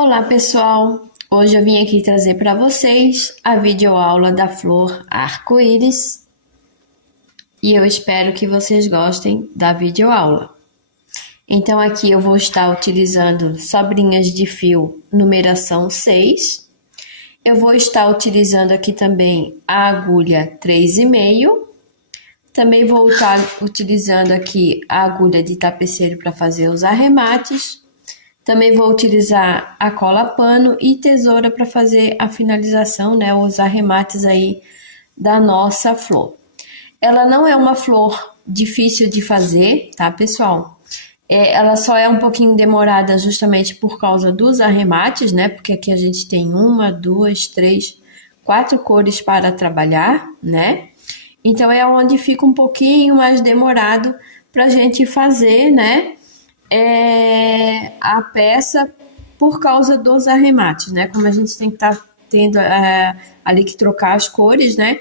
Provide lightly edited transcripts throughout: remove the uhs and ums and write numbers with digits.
Olá pessoal, hoje eu vim aqui trazer para vocês a videoaula da flor arco-íris e eu espero que vocês gostem da videoaula. Então aqui eu vou estar utilizando sobrinhas de fio numeração 6. Eu vou estar utilizando aqui também a agulha 3,5. Também vou estar utilizando aqui a agulha de tapeceiro para fazer os arremates. Também vou utilizar a cola pano e tesoura para fazer a finalização, né, os arremates aí da nossa flor. Ela não é uma flor difícil de fazer, tá, pessoal? Ela só é um pouquinho demorada justamente por causa dos arremates, né? Porque aqui a gente tem 1, 2, 3, 4 cores para trabalhar, né? Então é onde fica um pouquinho mais demorado para a gente fazer, né? A peça por causa dos arremates, né? Como a gente tem que estar tendo ali que trocar as cores, né?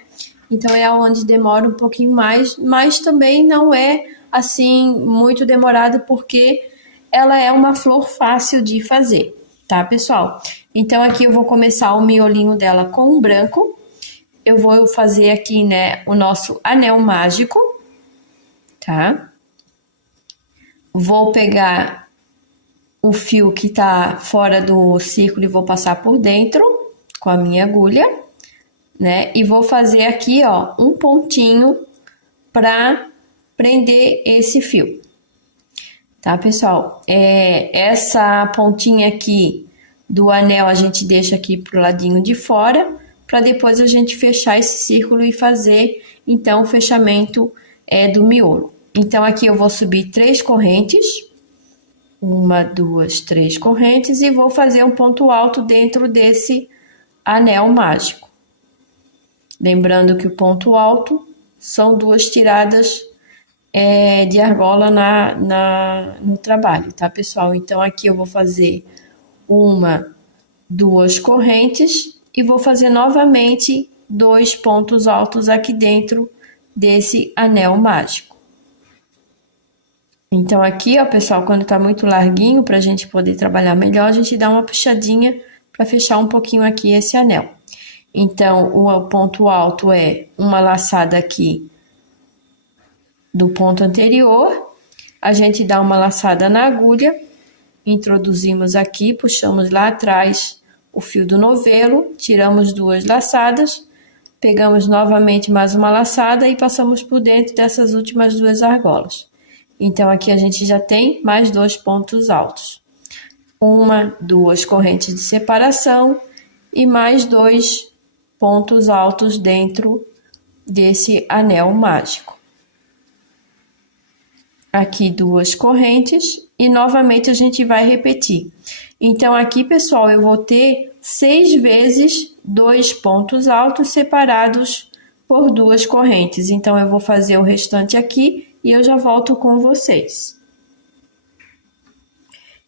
Então é onde demora um pouquinho mais, mas também não é assim muito demorado porque ela é uma flor fácil de fazer, tá, pessoal? Então aqui eu vou começar o miolinho dela com o branco. Eu vou fazer aqui, né, o nosso anel mágico, tá? Vou pegar o fio que tá fora do círculo e vou passar por dentro com a minha agulha, né? E vou fazer aqui, ó, um pontinho para prender esse fio. Tá, pessoal? Essa pontinha aqui do anel a gente deixa aqui pro ladinho de fora, para depois a gente fechar esse círculo e fazer, então, o fechamento do miolo. Então, aqui eu vou subir 3 correntes, 1, 2, 3 correntes, e vou fazer um ponto alto dentro desse anel mágico. Lembrando que o ponto alto são 2 tiradas de argola no trabalho, tá, pessoal? Então, aqui eu vou fazer 1, 2 correntes e vou fazer novamente 2 pontos altos aqui dentro desse anel mágico. Então, aqui, ó, pessoal, quando tá muito larguinho, pra gente poder trabalhar melhor, a gente dá uma puxadinha para fechar um pouquinho aqui esse anel. Então, o ponto alto é uma laçada aqui do ponto anterior, a gente dá uma laçada na agulha, introduzimos aqui, puxamos lá atrás o fio do novelo, tiramos 2 laçadas, pegamos novamente mais uma laçada e passamos por dentro dessas últimas 2 argolas. Então, aqui a gente já tem mais 2 pontos altos. 1, 2 correntes de separação e mais 2 pontos altos dentro desse anel mágico. Aqui 2 correntes e novamente a gente vai repetir. Então, aqui, pessoal, eu vou ter 6 vezes 2 pontos altos separados por 2 correntes. Então, eu vou fazer o restante aqui e eu já volto com vocês.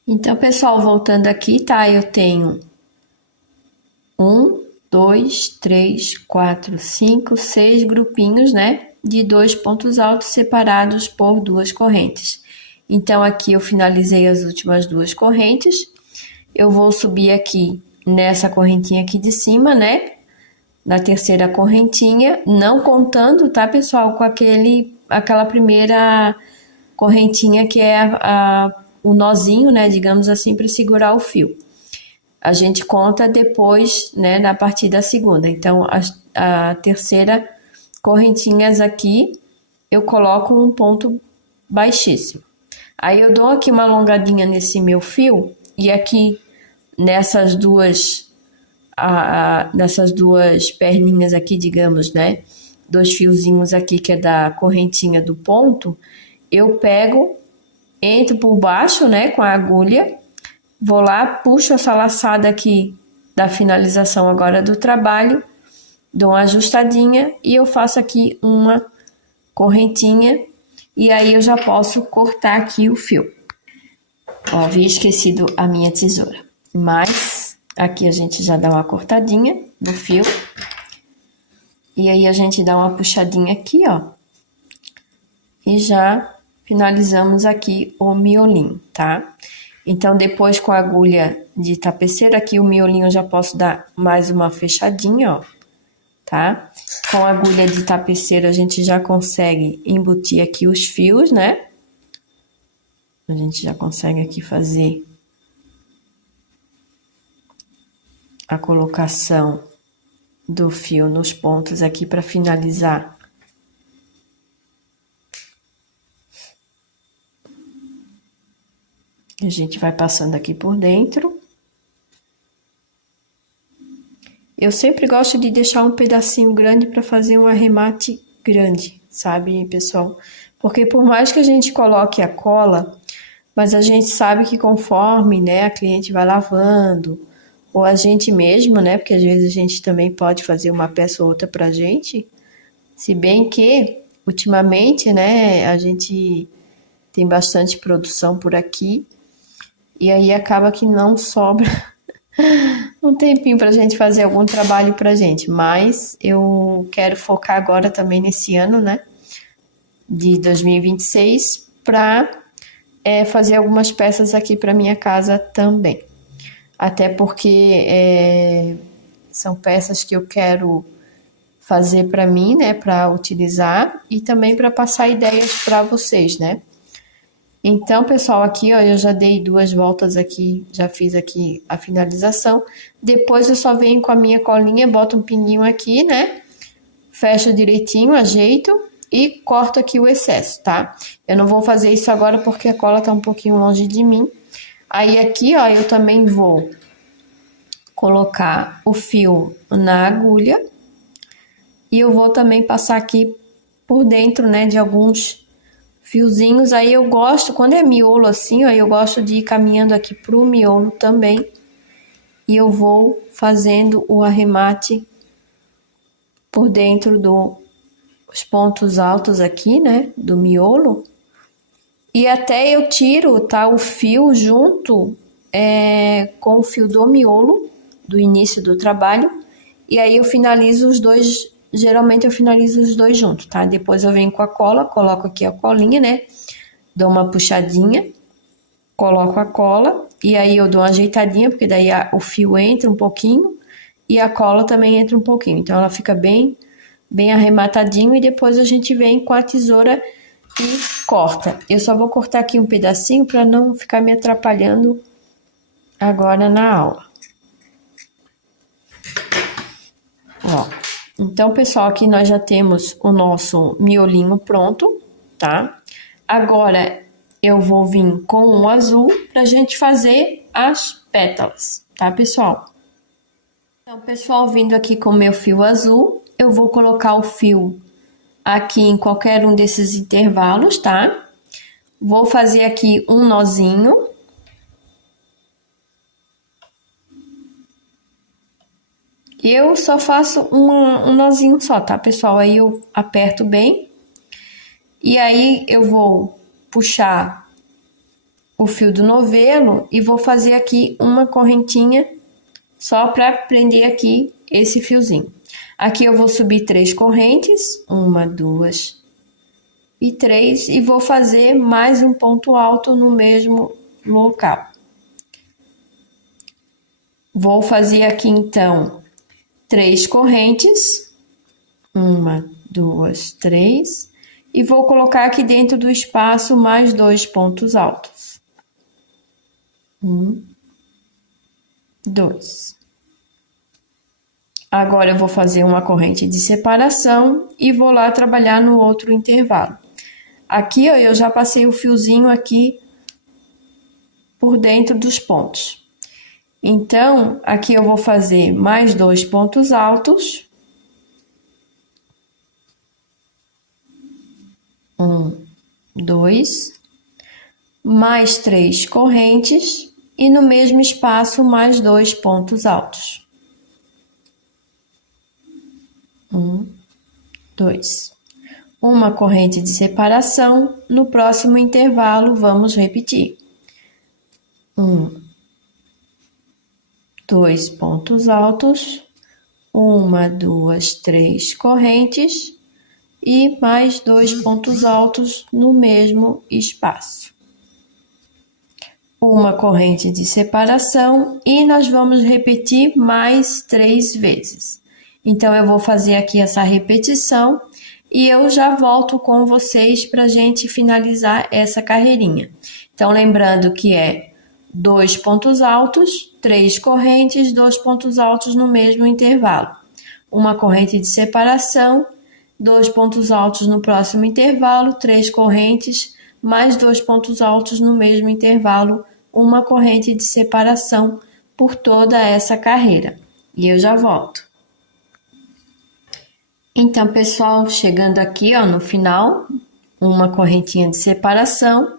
Então, pessoal, voltando aqui, tá? Eu tenho 1, 2, 3, 4, 5, 6 grupinhos, né? De 2 pontos altos separados por 2 correntes. Então, aqui eu finalizei as últimas 2 correntes. Eu vou subir aqui nessa correntinha aqui de cima, né? Na terceira correntinha, não contando, tá, pessoal? Com aquela primeira correntinha que é o nozinho, né? Digamos assim, para segurar o fio. A gente conta depois, né? Na partir da segunda. Então, a terceira correntinhas aqui, eu coloco um ponto baixíssimo. Aí eu dou aqui uma alongadinha nesse meu fio e aqui nessas duas perninhas aqui, digamos, né? 2 fiozinhos aqui que é da correntinha do ponto, eu pego, entro por baixo, né, com a agulha, vou lá, puxo essa laçada aqui da finalização agora do trabalho, dou uma ajustadinha e eu faço aqui uma correntinha e aí eu já posso cortar aqui o fio. Ó, havia esquecido a minha tesoura, mas aqui a gente já dá uma cortadinha no fio e aí a gente dá uma puxadinha aqui, ó, e já finalizamos aqui o miolinho, tá? Então, depois com a agulha de tapeceira, aqui o miolinho eu já posso dar mais uma fechadinha, ó, tá? Com a agulha de tapeceira a gente já consegue embutir aqui os fios, né? A gente já consegue aqui fazer a colocação do fio nos pontos aqui para finalizar. A gente vai passando aqui por dentro. Eu sempre gosto de deixar um pedacinho grande para fazer um arremate grande, sabe, pessoal? Porque por mais que a gente coloque a cola, mas a gente sabe que conforme, né, a cliente vai lavando, ou a gente mesmo, né, porque às vezes a gente também pode fazer uma peça ou outra pra gente, se bem que, ultimamente, né, a gente tem bastante produção por aqui, e aí acaba que não sobra um tempinho pra gente fazer algum trabalho pra gente, mas eu quero focar agora também nesse ano, né, de 2026, pra fazer algumas peças aqui pra minha casa também. Até porque são peças que eu quero fazer para mim, né, para utilizar e também para passar ideias para vocês, né? Então, pessoal, aqui, ó, eu já dei 2 voltas aqui, já fiz aqui a finalização. Depois eu só venho com a minha colinha, boto um pinguinho aqui, né? Fecho direitinho, ajeito e corto aqui o excesso, tá? Eu não vou fazer isso agora porque a cola tá um pouquinho longe de mim. Aí aqui, ó, eu também vou colocar o fio na agulha e eu vou também passar aqui por dentro, né, de alguns fiozinhos. Aí eu gosto, quando é miolo assim, ó, eu gosto de ir caminhando aqui pro miolo também e eu vou fazendo o arremate por dentro dos pontos altos aqui, né, do miolo. E até eu tiro, tá, o fio junto com o fio do miolo, do início do trabalho, e aí eu finalizo os dois, geralmente eu finalizo os dois juntos, tá? Depois eu venho com a cola, coloco aqui a colinha, né? Dou uma puxadinha, coloco a cola, e aí eu dou uma ajeitadinha, porque daí o fio entra um pouquinho, e a cola também entra um pouquinho, então ela fica bem arrematadinho, e depois a gente vem com a tesoura e corta. Eu só vou cortar aqui um pedacinho para não ficar me atrapalhando agora na aula. Ó, então, pessoal, aqui nós já temos o nosso miolinho pronto, tá? Agora eu vou vir com o azul pra gente fazer as pétalas, tá, pessoal? Então, pessoal, vindo aqui com o meu fio azul, eu vou colocar o fio aqui em qualquer um desses intervalos, tá? Vou fazer aqui um nozinho. Eu só faço um nozinho só, tá, pessoal? Aí eu aperto bem. E aí eu vou puxar o fio do novelo e vou fazer aqui uma correntinha só para prender aqui esse fiozinho. Aqui eu vou subir 3 correntes, 1, 2 e 3, e vou fazer mais um ponto alto no mesmo local. Vou fazer aqui então 3 correntes, 1, 2, 3, e vou colocar aqui dentro do espaço mais 2 pontos altos. 1, 2. Agora eu vou fazer uma corrente de separação e vou lá trabalhar no outro intervalo. Aqui, ó, eu já passei o fiozinho aqui por dentro dos pontos. Então, aqui eu vou fazer mais 2 pontos altos. 1, 2, mais 3 correntes e no mesmo espaço mais 2 pontos altos. 1, 2. Uma corrente de separação. No próximo intervalo, vamos repetir. 1, 2 pontos altos, 1, 2, 3 correntes e mais 2 pontos altos no mesmo espaço. uma corrente de separação e nós vamos repetir mais 3 vezes. Então, eu vou fazer aqui essa repetição e eu já volto com vocês para a gente finalizar essa carreirinha. Então, lembrando que é 2 pontos altos, 3 correntes, 2 pontos altos no mesmo intervalo. Uma corrente de separação, 2 pontos altos no próximo intervalo, 3 correntes, mais 2 pontos altos no mesmo intervalo, uma corrente de separação por toda essa carreira. E eu já volto. Então, pessoal, chegando aqui, ó, no final, uma correntinha de separação.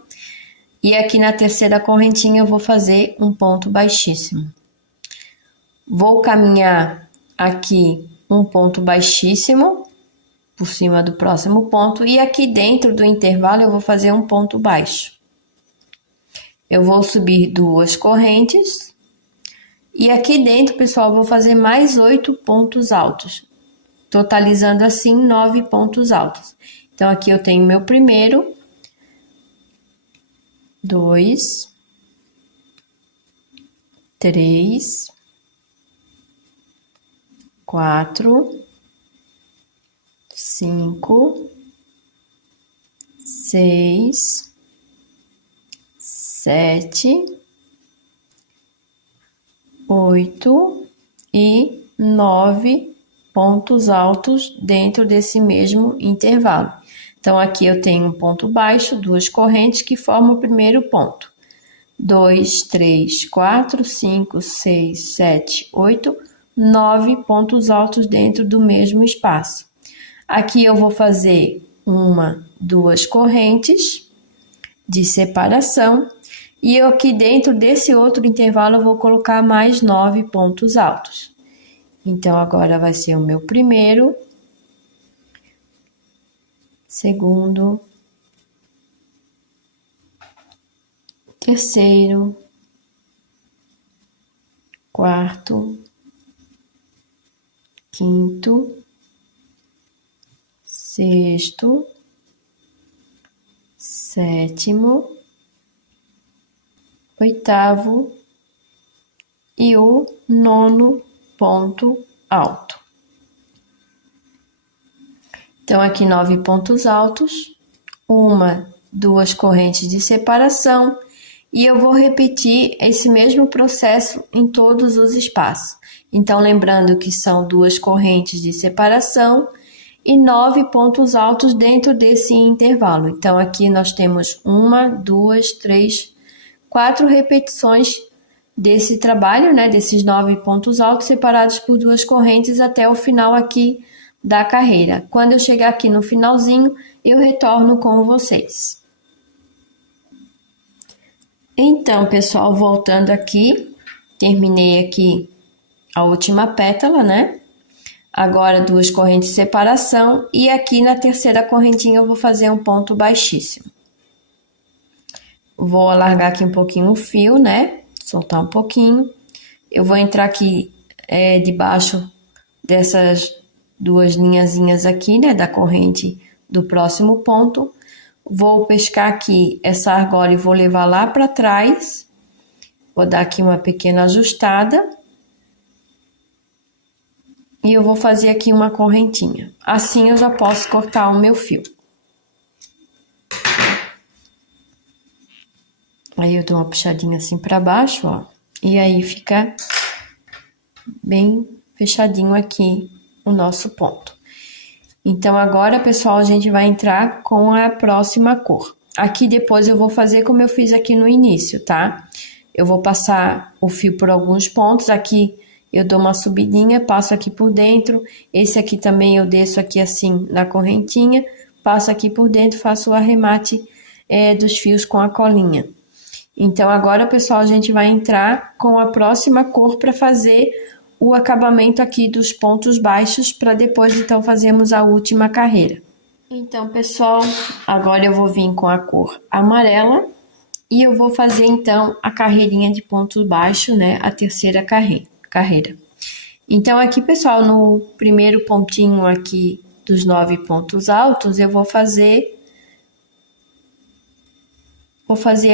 E aqui na terceira correntinha eu vou fazer um ponto baixíssimo. Vou caminhar aqui um ponto baixíssimo por cima do próximo ponto e aqui dentro do intervalo eu vou fazer um ponto baixo. Eu vou subir 2 correntes e aqui dentro, pessoal, eu vou fazer mais 8 pontos altos, totalizando assim 9 pontos altos. Então, aqui eu tenho meu primeiro, 2, 3, 4, 5, 6, 7, 8 e 9 pontos altos dentro desse mesmo intervalo. Então, aqui eu tenho um ponto baixo, 2 correntes que formam o primeiro ponto. 2, 3, 4, 5, 6, 7, 8, 9 pontos altos dentro do mesmo espaço. Aqui eu vou fazer 1, 2 correntes de separação e eu aqui dentro desse outro intervalo eu vou colocar mais 9 pontos altos. Então, agora vai ser o meu primeiro, segundo, terceiro, quarto, quinto, sexto, sétimo, oitavo e o 9º ponto alto. Então, aqui 9 pontos altos, 1, 2 correntes de separação e eu vou repetir esse mesmo processo em todos os espaços. Então, lembrando que são 2 correntes de separação e 9 pontos altos dentro desse intervalo. Então, aqui nós temos 1, 2, 3, 4 repetições desse trabalho, né? Desses 9 pontos altos separados por 2 correntes até o final aqui da carreira. Quando eu chegar aqui no finalzinho, eu retorno com vocês. Então, pessoal, voltando aqui, terminei aqui a última pétala, né? Agora 2 correntes de separação e aqui na terceira correntinha eu vou fazer um ponto baixíssimo. Vou alargar aqui um pouquinho o fio, né? Soltar um pouquinho. Eu vou entrar aqui debaixo dessas 2 linhazinhas aqui, né? Da corrente do próximo ponto. Vou pescar aqui essa argola e vou levar lá para trás. Vou dar aqui uma pequena ajustada. E eu vou fazer aqui uma correntinha. Assim eu já posso cortar o meu fio. Aí eu dou uma puxadinha assim para baixo, ó. E aí fica bem fechadinho aqui o nosso ponto. Então, agora, pessoal, a gente vai entrar com a próxima cor. Aqui depois eu vou fazer como eu fiz aqui no início, tá? Eu vou passar o fio por alguns pontos. Aqui eu dou uma subidinha, passo aqui por dentro. Esse aqui também eu desço aqui assim na correntinha. Passo aqui por dentro, faço o arremate dos fios com a colinha. Então, agora, pessoal, a gente vai entrar com a próxima cor para fazer o acabamento aqui dos pontos baixos, para depois, então, fazermos a última carreira. Então, pessoal, agora eu vou vir com a cor amarela e eu vou fazer, então, a carreirinha de ponto baixo, né? A terceira carreira. Então, aqui, pessoal, no primeiro pontinho aqui dos 9 pontos altos, eu vou fazer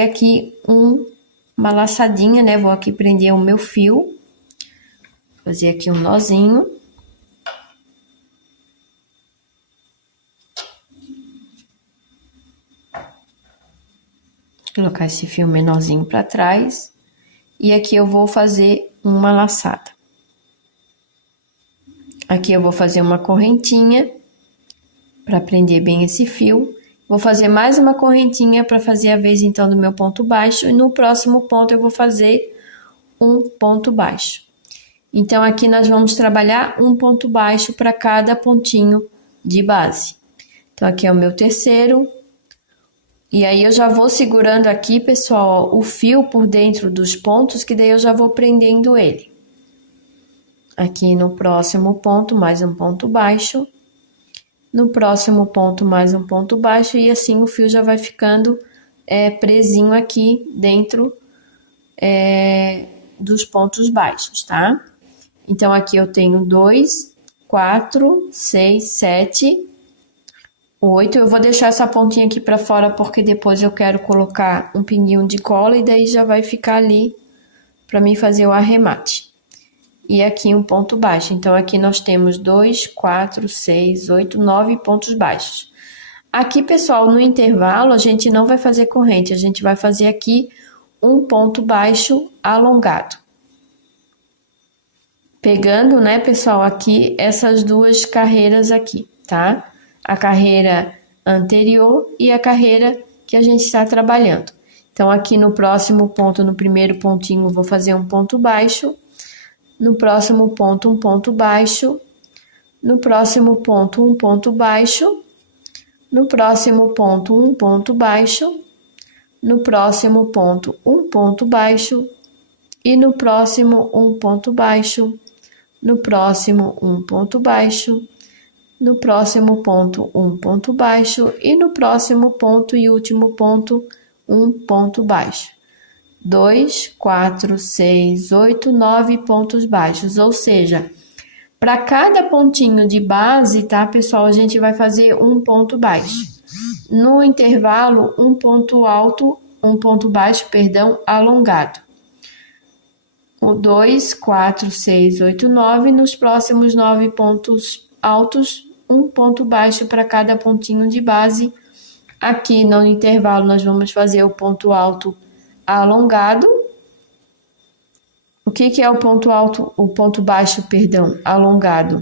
aqui um uma laçadinha, né? Vou aqui prender o meu fio, fazer aqui um nozinho. Colocar esse fio menorzinho para trás. E aqui eu vou fazer uma laçada. Aqui eu vou fazer uma correntinha para prender bem esse fio. Vou fazer mais uma correntinha para fazer a vez então do meu ponto baixo. E no próximo ponto eu vou fazer um ponto baixo. Então, aqui nós vamos trabalhar um ponto baixo para cada pontinho de base. Então, aqui é o meu terceiro. E aí, eu já vou segurando aqui, pessoal, o fio por dentro dos pontos, que daí eu já vou prendendo ele. Aqui no próximo ponto, mais um ponto baixo. No próximo ponto, mais um ponto baixo. E assim o fio já vai ficando presinho aqui dentro dos pontos baixos, tá? Então, aqui eu tenho 2, 4, 6, 7, 8. Eu vou deixar essa pontinha aqui pra fora porque depois eu quero colocar um pinguinho de cola e daí já vai ficar ali pra mim fazer o arremate. E aqui um ponto baixo. Então, aqui nós temos 2, 4, 6, 8, 9 pontos baixos. Aqui, pessoal, no intervalo, a gente não vai fazer corrente. A gente vai fazer aqui um ponto baixo alongado. Pegando, né, pessoal, aqui essas duas carreiras aqui, tá? A carreira anterior e a carreira que a gente está trabalhando. Então, aqui no próximo ponto, no primeiro pontinho, vou fazer um ponto baixo. No próximo ponto, um ponto baixo. No próximo ponto, um ponto baixo. No próximo ponto, um ponto baixo. No próximo ponto, um ponto baixo. E no próximo, um ponto baixo. No próximo, um ponto baixo. No próximo ponto, um ponto baixo. E no próximo ponto e último ponto, um ponto baixo. 2, 4, 6, 8, 9 pontos baixos. Ou seja, para cada pontinho de base, tá, pessoal? A gente vai fazer um ponto baixo. No intervalo, um ponto alto, um ponto baixo, perdão, alongado. O 2, 4, 6, 8, 9. Nos próximos 9 pontos altos, um ponto baixo para cada pontinho de base. Aqui no intervalo, nós vamos fazer o ponto alto alongado. O que é o ponto alto, o ponto baixo, perdão, alongado?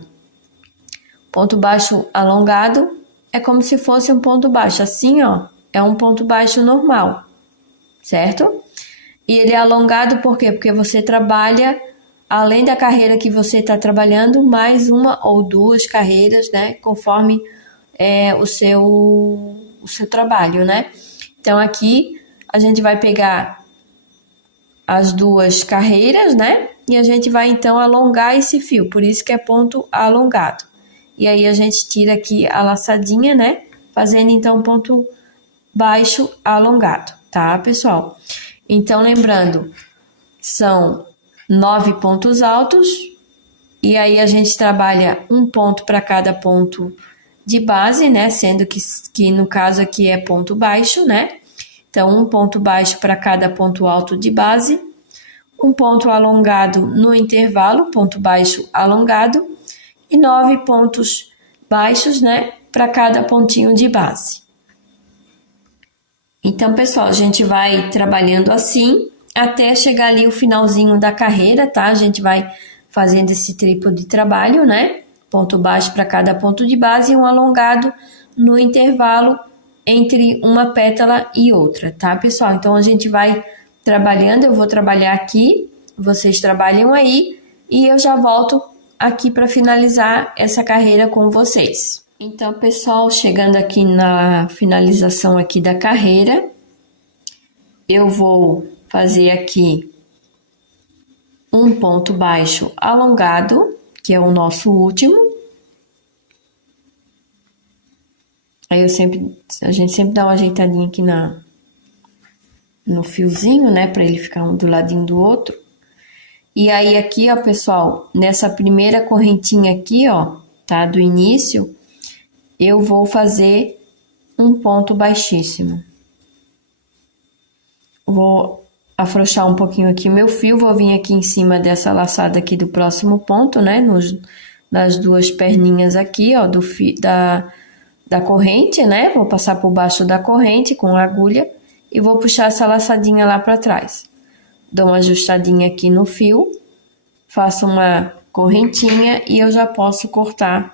Ponto baixo alongado é como se fosse um ponto baixo. Assim, ó, é um ponto baixo normal, certo? E ele é alongado por quê? Porque você trabalha, além da carreira que você está trabalhando, mais uma ou duas carreiras, né? Conforme o seu trabalho, né? Então, aqui a gente vai pegar as duas carreiras, né? E a gente vai, então, alongar esse fio. Por isso que é ponto alongado. E aí, a gente tira aqui a laçadinha, né? Fazendo, então, ponto baixo alongado, tá, pessoal? Então, lembrando, são 9 pontos altos, e aí a gente trabalha um ponto para cada ponto de base, né? Sendo que no caso aqui é ponto baixo, né? Então, um ponto baixo para cada ponto alto de base, um ponto alongado no intervalo, ponto baixo alongado, e 9 pontos baixos, né? Para cada pontinho de base. Então, pessoal, a gente vai trabalhando assim até chegar ali o finalzinho da carreira, tá? A gente vai fazendo esse triplo de trabalho, né? Ponto baixo para cada ponto de base e um alongado no intervalo entre uma pétala e outra, tá, pessoal? Então, a gente vai trabalhando, eu vou trabalhar aqui, vocês trabalham aí e eu já volto aqui para finalizar essa carreira com vocês. Então, pessoal, chegando aqui na finalização aqui da carreira, eu vou fazer aqui um ponto baixo alongado, que é o nosso último. Aí a gente sempre dá uma ajeitadinha aqui no fiozinho, né, para ele ficar um do ladinho do outro. E aí aqui, ó, pessoal, nessa primeira correntinha aqui, ó, tá, do início, eu vou fazer um ponto baixíssimo. Vou afrouxar um pouquinho aqui o meu fio, vou vir aqui em cima dessa laçada aqui do próximo ponto, né, nas duas perninhas aqui, ó, da corrente, né, vou passar por baixo da corrente com a agulha e vou puxar essa laçadinha lá para trás. Dou uma ajustadinha aqui no fio, faço uma correntinha e eu já posso cortar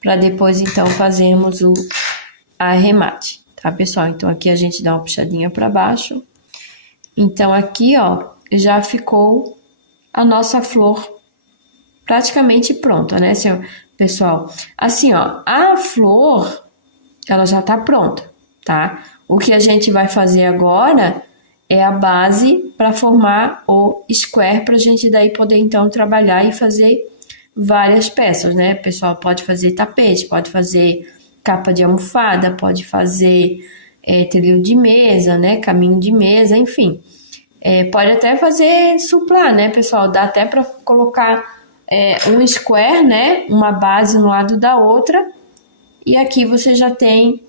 para depois então fazermos o arremate, tá, pessoal? Então aqui a gente dá uma puxadinha para baixo. Então aqui, ó, já ficou a nossa flor praticamente pronta, né, pessoal? Assim, ó, a flor, ela já tá pronta, tá? O que a gente vai fazer agora é a base para formar o square, pra gente daí poder então trabalhar e fazer várias peças, né, pessoal? Pode fazer tapete, pode fazer capa de almofada, pode fazer trilho de mesa, né, caminho de mesa, enfim. Pode até fazer suplar, né, pessoal? Dá até para colocar um square, né, uma base no lado da outra, e aqui você já tem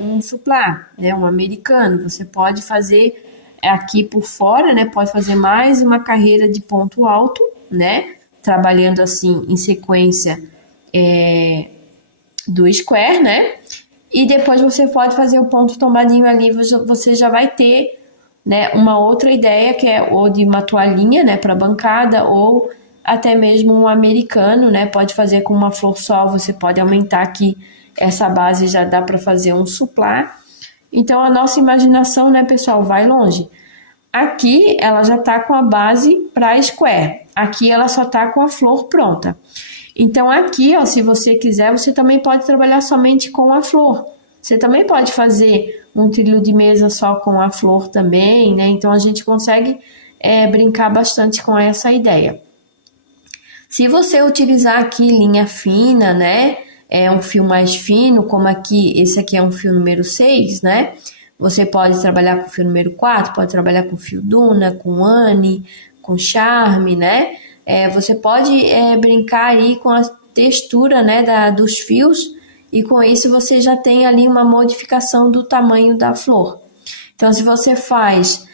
um suplar, né, um americano. Você pode fazer aqui por fora, né, pode fazer mais uma carreira de ponto alto, né, trabalhando assim em sequência do square, né, e depois você pode fazer o ponto tombadinho ali, você já vai ter, né, uma outra ideia que é ou de uma toalhinha, né, para bancada, ou até mesmo um americano, né, pode fazer com uma flor só, você pode aumentar aqui essa base, já dá para fazer um suplar. Então a nossa imaginação, né, pessoal, vai longe. Aqui ela já tá com a base para square, aqui ela só tá com a flor pronta. Então aqui, ó, se você quiser, você também pode trabalhar somente com a flor. Você também pode fazer um trilho de mesa só com a flor também, né? Então a gente consegue brincar bastante com essa ideia. Se você utilizar aqui linha fina, né? Um fio mais fino, como aqui, esse aqui é um fio número 6, né? Você pode trabalhar com fio número 4, pode trabalhar com fio Duna, com Anne, com Charme, né? Você pode brincar aí com a textura, né, dos fios, e com isso você já tem ali uma modificação do tamanho da flor. Então, se você faz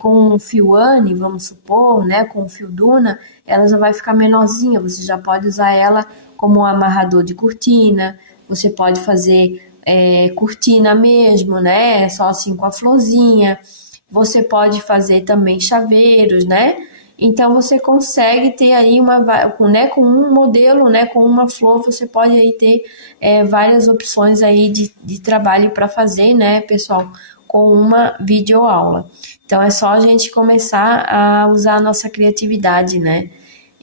com o fio Anne, vamos supor, né, com o fio Duna, ela já vai ficar menorzinha, você já pode usar ela como um amarrador de cortina, você pode fazer cortina mesmo, né, só assim com a florzinha, você pode fazer também chaveiros, né, então você consegue ter aí com um modelo, né, com uma flor, você pode aí ter várias opções aí de trabalho para fazer, né, pessoal, com uma videoaula. Então é só a gente começar a usar a nossa criatividade, né?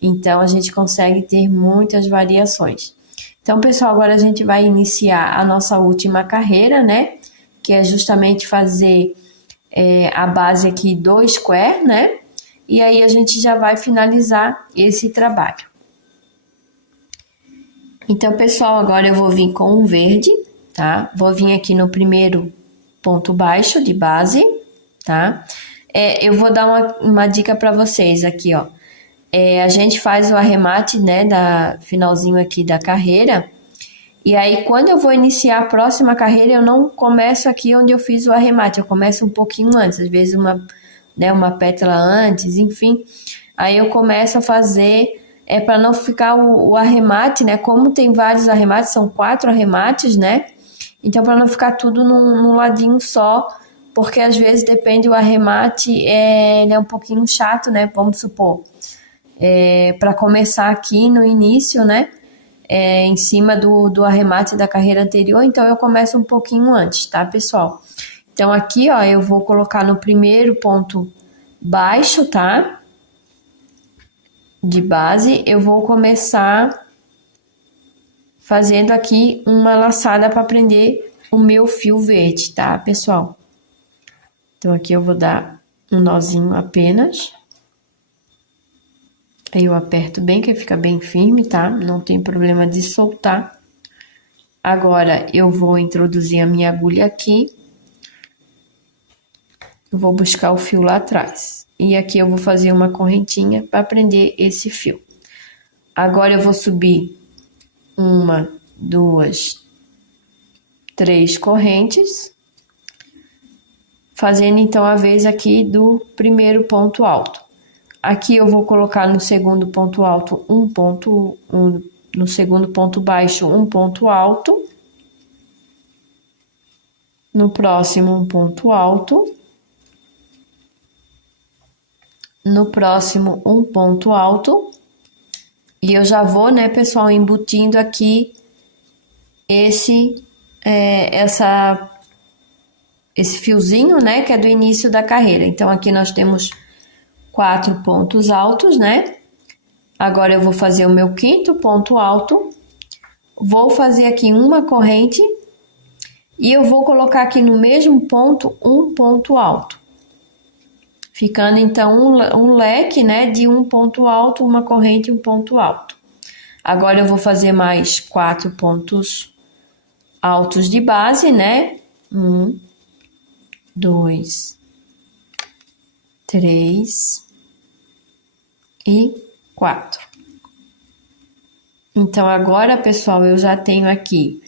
Então a gente consegue ter muitas variações. Então, pessoal, agora a gente vai iniciar a nossa última carreira, né? Que é justamente fazer a base aqui do square, né? E aí a gente já vai finalizar esse trabalho. Então, pessoal, agora eu vou vir com o verde, tá? Vou vir aqui no primeiro ponto baixo de base, tá? Eu vou dar uma dica para vocês aqui, ó. A gente faz o arremate, né, finalzinho aqui da carreira, e aí quando eu vou iniciar a próxima carreira, eu não começo aqui onde eu fiz o arremate, eu começo um pouquinho antes, às vezes uma pétala antes, enfim. Aí eu começo a fazer, para não ficar o arremate, né, como tem vários arremates, são 4 arremates, né, então para não ficar tudo num ladinho só, porque às vezes depende do arremate, ele é um pouquinho chato, né, vamos supor. Para começar aqui no início, né, em cima do arremate da carreira anterior, então eu começo um pouquinho antes, tá, pessoal? Então aqui, ó, eu vou colocar no primeiro ponto baixo, tá, de base, eu vou começar fazendo aqui uma laçada para prender o meu fio verde, tá, pessoal? Então aqui eu vou dar um nozinho apenas. Aí eu aperto bem, que fica bem firme, tá? Não tem problema de soltar. Agora, eu vou introduzir a minha agulha aqui. Eu vou buscar o fio lá atrás. E aqui eu vou fazer uma correntinha para prender esse fio. Agora, eu vou subir 1, 2, 3 correntes. fazendo então a vez aqui do primeiro ponto alto. Aqui eu vou colocar no segundo ponto alto no segundo ponto baixo um ponto alto. No próximo um ponto alto. No próximo um ponto alto. E eu já vou, né, pessoal, embutindo aqui esse fiozinho, né, que é do início da carreira. Então, aqui nós temos 4 pontos altos, né? Agora eu vou fazer o meu quinto ponto alto. Vou fazer aqui uma corrente e eu vou colocar aqui no mesmo ponto um ponto alto. Ficando então um leque, né, de um ponto alto, uma corrente e um ponto alto. Agora eu vou fazer mais 4 pontos altos de base, né? 1, 2, 3 e 4. Então, agora, pessoal, eu já tenho aqui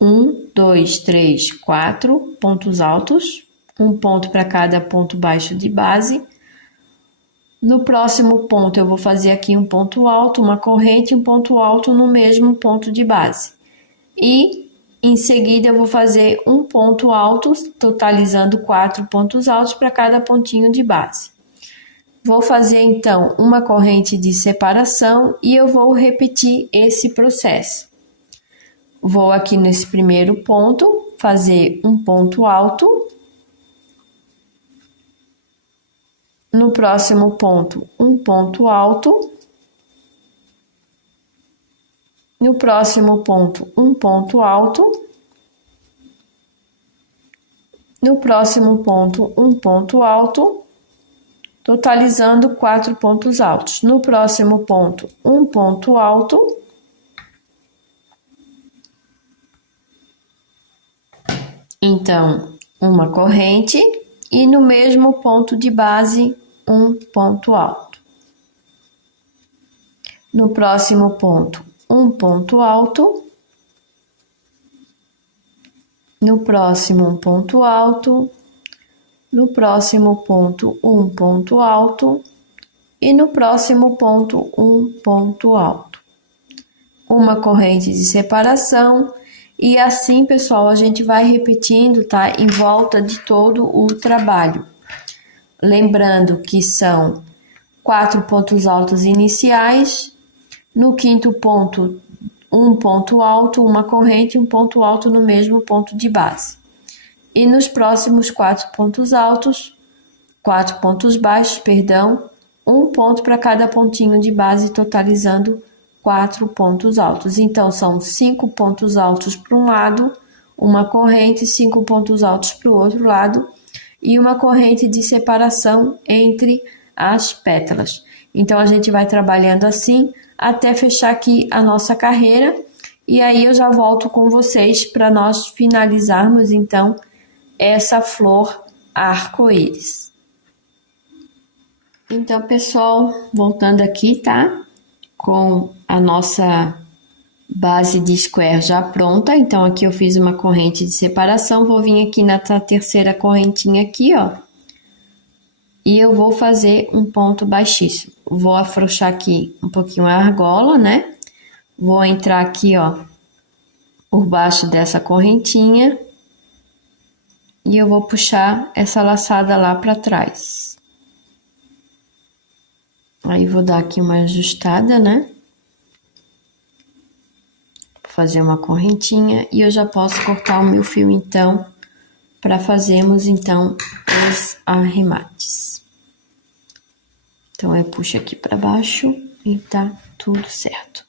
1, 2, 3, 4 pontos altos, um ponto para cada ponto baixo de base. No próximo ponto, eu vou fazer aqui um ponto alto, uma corrente e um ponto alto no mesmo ponto de base. E, em seguida, eu vou fazer um ponto alto, totalizando 4 pontos altos para cada pontinho de base. Vou fazer, então, uma corrente de separação e eu vou repetir esse processo. Vou aqui nesse primeiro ponto, fazer um ponto alto. No próximo ponto, um ponto alto. No próximo ponto, um ponto alto. No próximo ponto, um ponto alto. Totalizando 4 pontos altos. No próximo ponto, um ponto alto. Então, uma corrente e no mesmo ponto de base, um ponto alto. No próximo ponto, um ponto alto. No próximo, um ponto alto. No próximo ponto, um ponto alto. E no próximo ponto, um ponto alto. Uma corrente de separação. E assim, pessoal, a gente vai repetindo, tá? Em volta de todo o trabalho. Lembrando que são 4 pontos altos iniciais. No quinto ponto, um ponto alto, uma corrente e um ponto alto no mesmo ponto de base. E nos próximos 4 pontos altos, 4 pontos baixos, perdão, um ponto para cada pontinho de base, totalizando 4 pontos altos. Então, são 5 pontos altos para um lado, uma corrente, 5 pontos altos para o outro lado e uma corrente de separação entre as pétalas. Então, a gente vai trabalhando assim até fechar aqui a nossa carreira e aí eu já volto com vocês para nós finalizarmos, então, essa flor arco-íris. Então, pessoal, voltando aqui, tá? Com a nossa base de square já pronta. Então, aqui eu fiz uma corrente de separação. Vou vir aqui na terceira correntinha aqui, ó. E eu vou fazer um ponto baixíssimo. Vou afrouxar aqui um pouquinho a argola, né? Vou entrar aqui, ó, por baixo dessa correntinha. E eu vou puxar essa laçada lá para trás. Aí, vou dar aqui uma ajustada, né? Vou fazer uma correntinha e eu já posso cortar o meu fio, então, para fazermos, então, os arremates. Então, eu puxo aqui para baixo e tá tudo certo.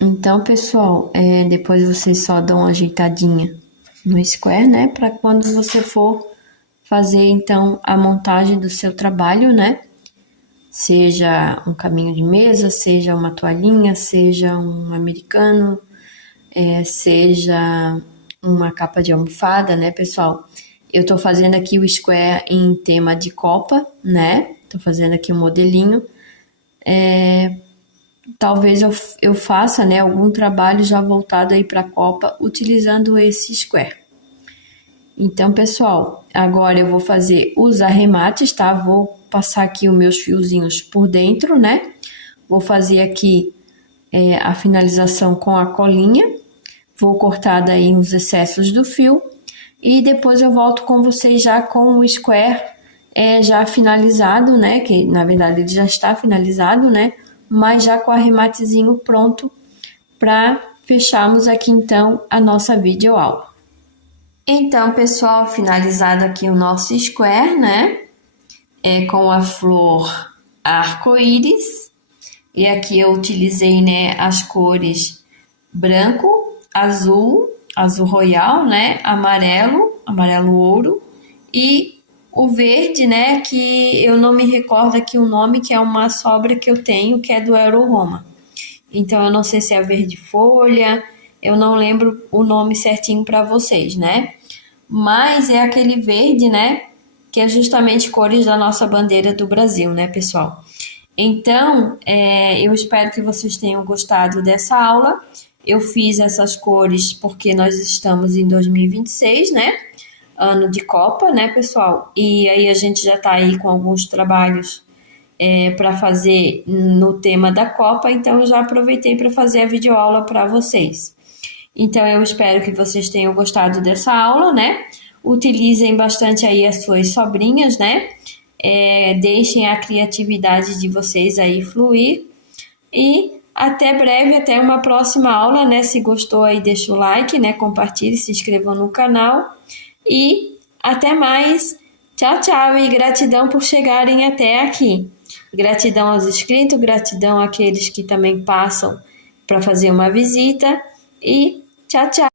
Então, pessoal, depois vocês só dão uma ajeitadinha no square, né? Para quando você for fazer, então, a montagem do seu trabalho, né? Seja um caminho de mesa, seja uma toalhinha, seja um americano, seja uma capa de almofada, né, pessoal? Eu tô fazendo aqui o square em tema de copa, né? Tô fazendo aqui um modelinho. talvez eu faça, né, algum trabalho já voltado aí para a Copa utilizando esse square. Então, pessoal, agora eu vou fazer os arremates, tá? Vou passar aqui os meus fiozinhos por dentro, né? Vou fazer aqui a finalização com a colinha. Vou cortar daí os excessos do fio. E depois eu volto com vocês já com o square já finalizado, né? Que na verdade ele já está finalizado, né? Mas já com o arrematezinho pronto para fecharmos aqui então a nossa videoaula. Então, pessoal, finalizado aqui o nosso square, né? Com a flor arco-íris. E aqui eu utilizei, né, as cores branco, azul, azul royal, né? Amarelo, amarelo ouro e o verde, né? Que eu não me recordo aqui o nome, que é uma sobra que eu tenho, que é do Euro Roma. Então, eu não sei se é verde folha, eu não lembro o nome certinho para vocês, né? Mas é aquele verde, né? Que é justamente cores da nossa bandeira do Brasil, né, pessoal? Então, eu espero que vocês tenham gostado dessa aula. Eu fiz essas cores porque nós estamos em 2026, né? Ano de Copa, né, pessoal? E aí a gente já tá aí com alguns trabalhos para fazer no tema da Copa, então eu já aproveitei para fazer a videoaula para vocês. Então eu espero que vocês tenham gostado dessa aula, né? Utilizem bastante aí as suas sobrinhas, né? Deixem a criatividade de vocês aí fluir. E até breve, até uma próxima aula, né? Se gostou aí, deixa o like, né? Compartilhe, se inscrevam no canal. E até mais. Tchau, tchau e gratidão por chegarem até aqui. Gratidão aos inscritos, gratidão àqueles que também passam para fazer uma visita e tchau, tchau.